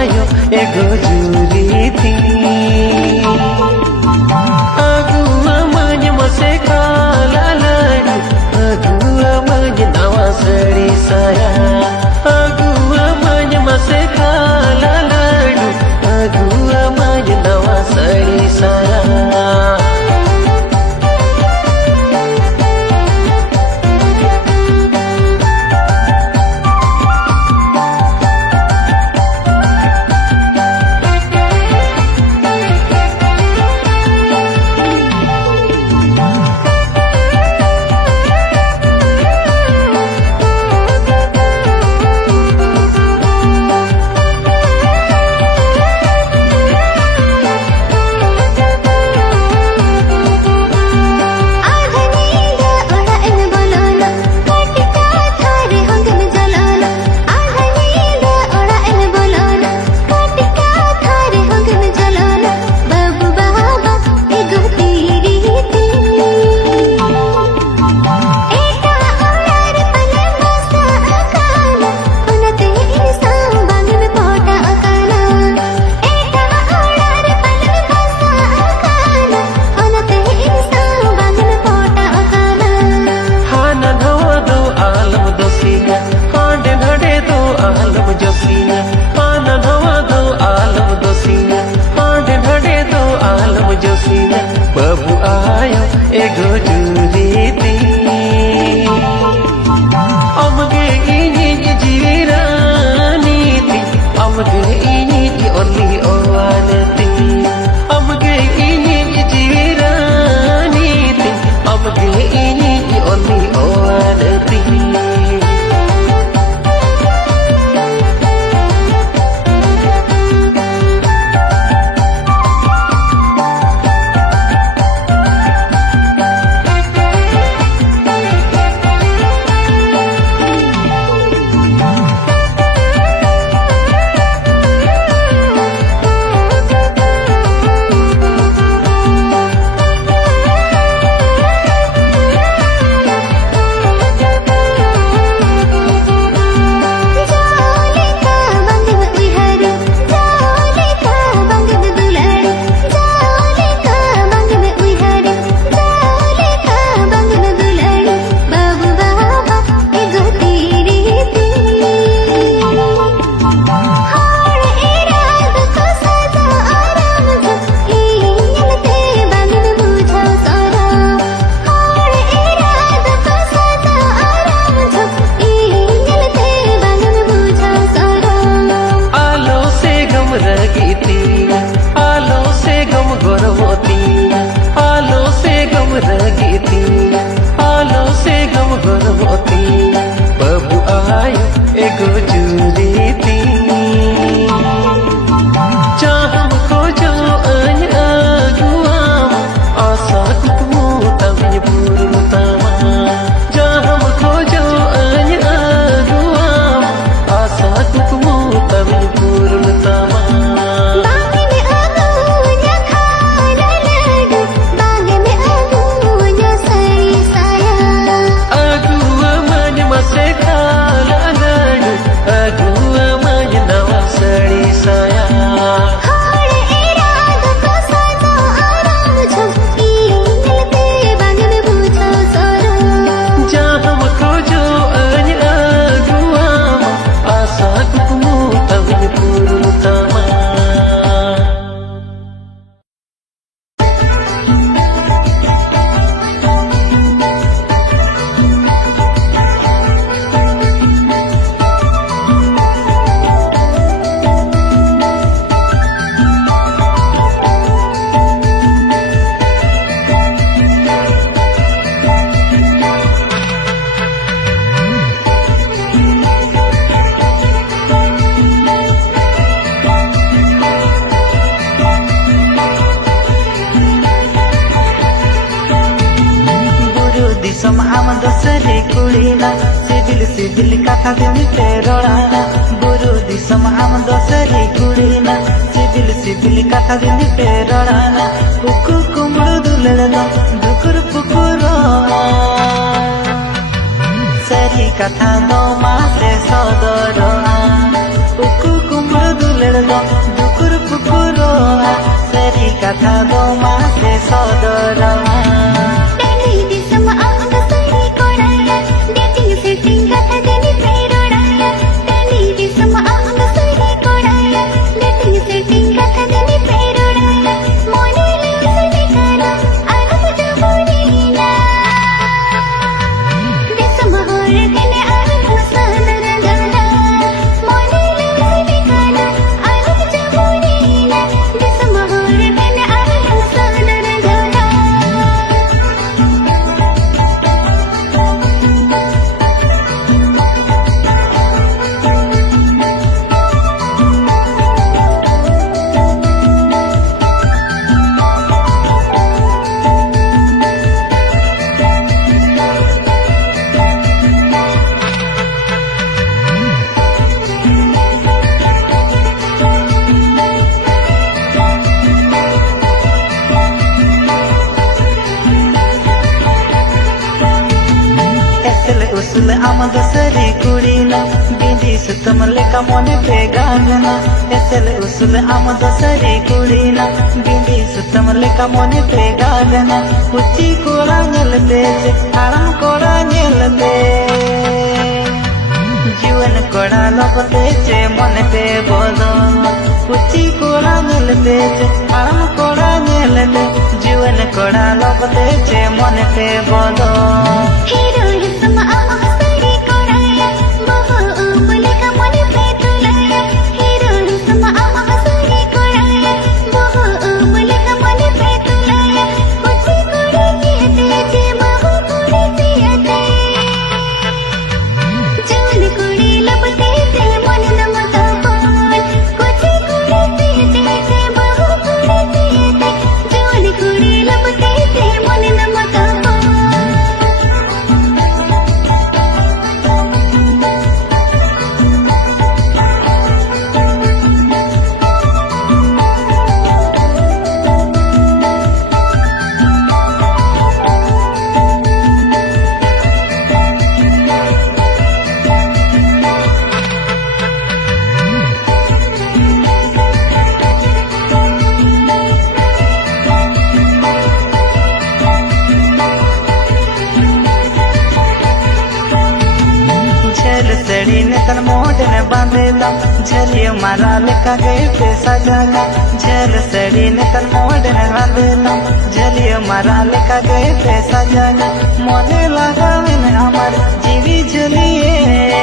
आयो एगो जूरी थी अगुआ मांझ मसे काला लाडू अगुआ मांझ नवा सड़ी साया अगुआ मांझ मसे काला लाडू अगुआ मांझ नवा सड़ी साया बाबू आयो एगो जूरी थी अमगे इनी जीरानी थी अमगे इनी ओली ओवान थी अमगे इनी जीरानी थी अमगे इनी ओली ओवान थी आलो से गम गर्भवती बाबू आयो एगो जूरी थी चाहम खोजो अन अगुआम आशा कुकमू तमिन पूर्ण तमा चाहम खोजो अन अगुआम आशा कुकमू तमिन पूर्ण तमा दसरे कुड़ीना सिविल सिविल कथा देनी तेरड़ाना बुरु दिसम आम दसरे कुड़ीना सिविल सिविल कथा देनी तेरड़ाना कुकु कुमड़ू दुलड़ना दुकुर पुकुर सरी कथा दो मासे सदरना कुकु कुमड़ू दुलड़ना कथा दो मासे सदरमा उसल आमद सरी कुड़ीना बिंदी सुतम लेका मोने पे गाना एसल उसल आमद सरी कुड़ीना बिंदी सुतम लेका मोने पे गाना कुची कोड़ा नेल दे आराम कोड़ा नेल दे जीवन कोड़ा लगते चे मोने पे बोलो कुची कोड़ा नेल दे आराम कोड़ा नेल दे जीवन कोड़ा लगते चे मोने पे बोलो हीरो हिस्सा तन मोटन बांधेला झलियो मारा लेका गए पैसा जाना झल सड़ी ने तन मोटन बांधेला झलियो मारा लेका गए पैसा जाना मोने लगा में हमार जीवी झलिए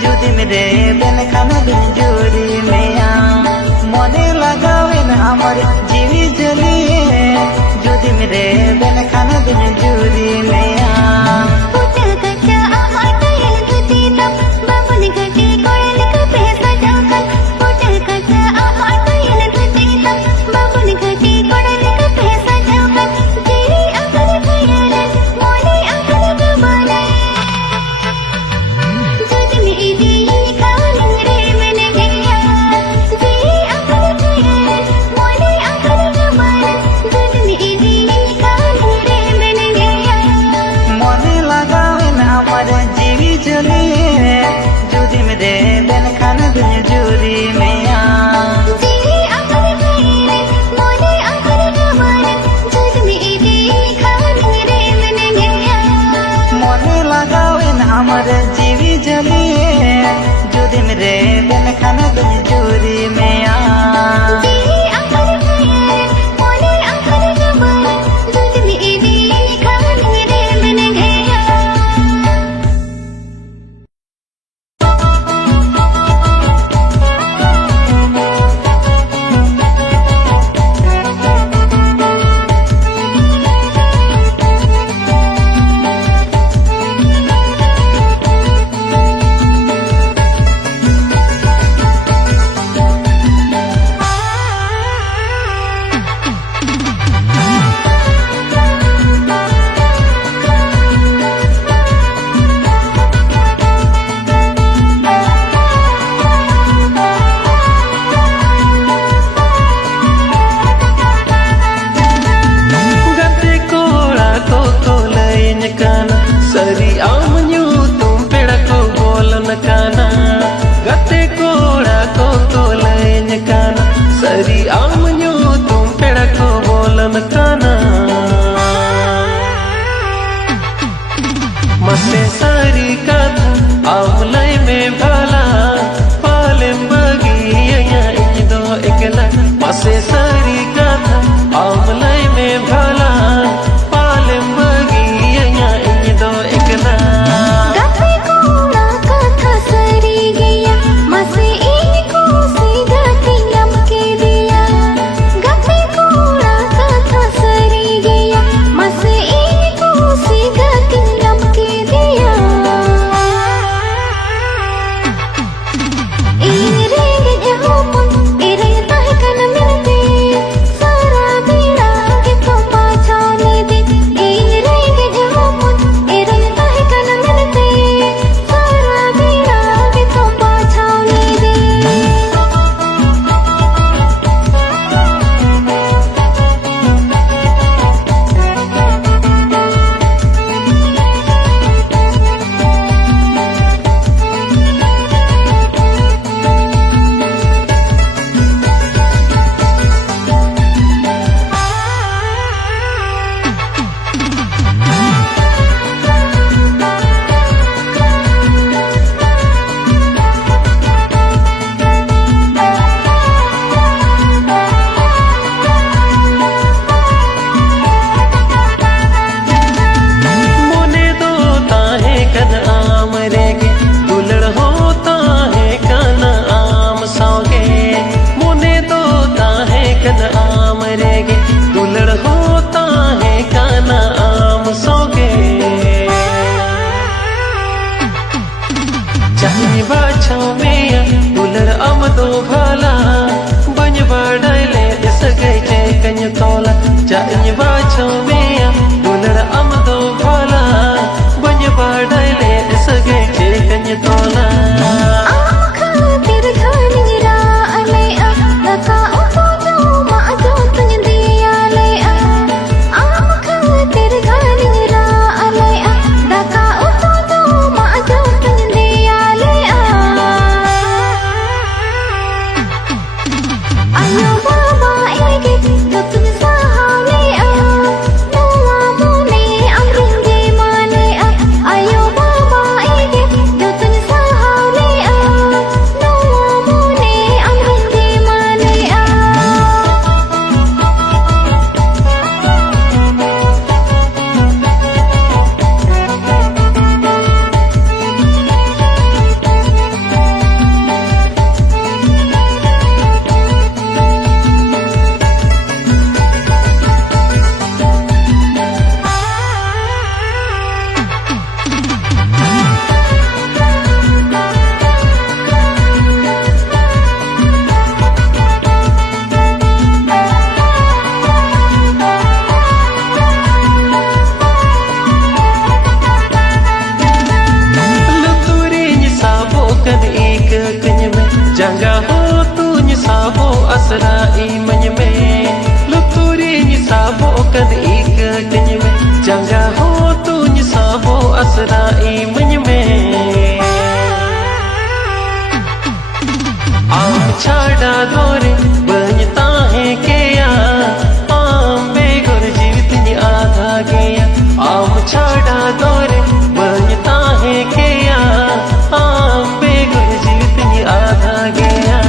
जुदी मेरे बन खाना दिन जोरी में मोने लगा में हमार जीवी झलिए जुदी मेरे बन खाना दिन जोरी में जीवी जलिए जुदी मेरे बन खाना दिन जोरी में Sari बाछाव में दुलर अम दो भाला बन बाड़ाइले सगे चे कन्य तोला जाइन बाछाव में दुलर अम दो भाला बन बाड़ाइले सगे चे कन्य तोला Jangga ho tu ni sabo asra iman me luturi ni sabo kad ik kany me Jangga ho tu ni sabo asra iman me aam chada dore banyta hai ke ya aam begor jeevit ni aadha gaya aam chada dore banyta hai ke ya aam begor jeevit ni aadha gaya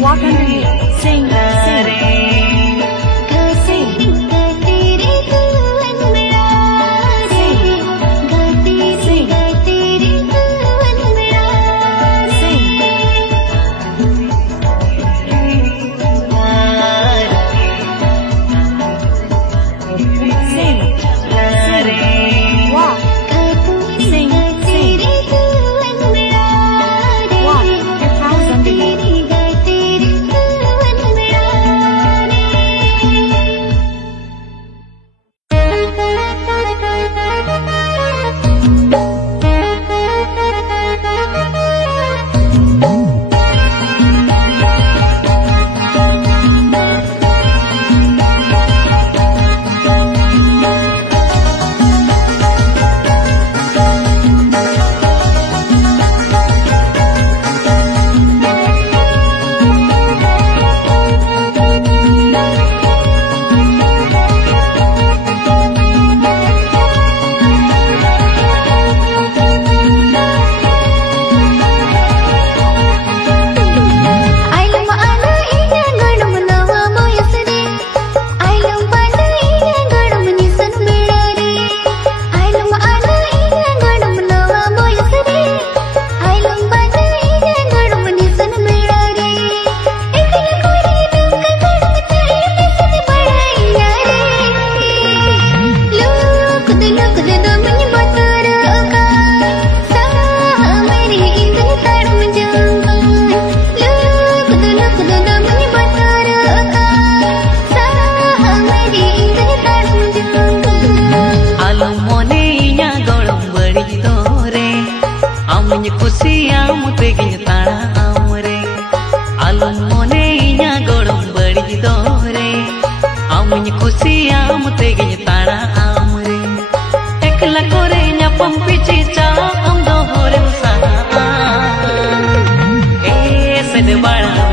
Walk underneath. Sing, sing. खुशियां तेगिन तारा आमरे एकला करे न्यापम peachy चा हम दो होरे सा ए सद बड़ा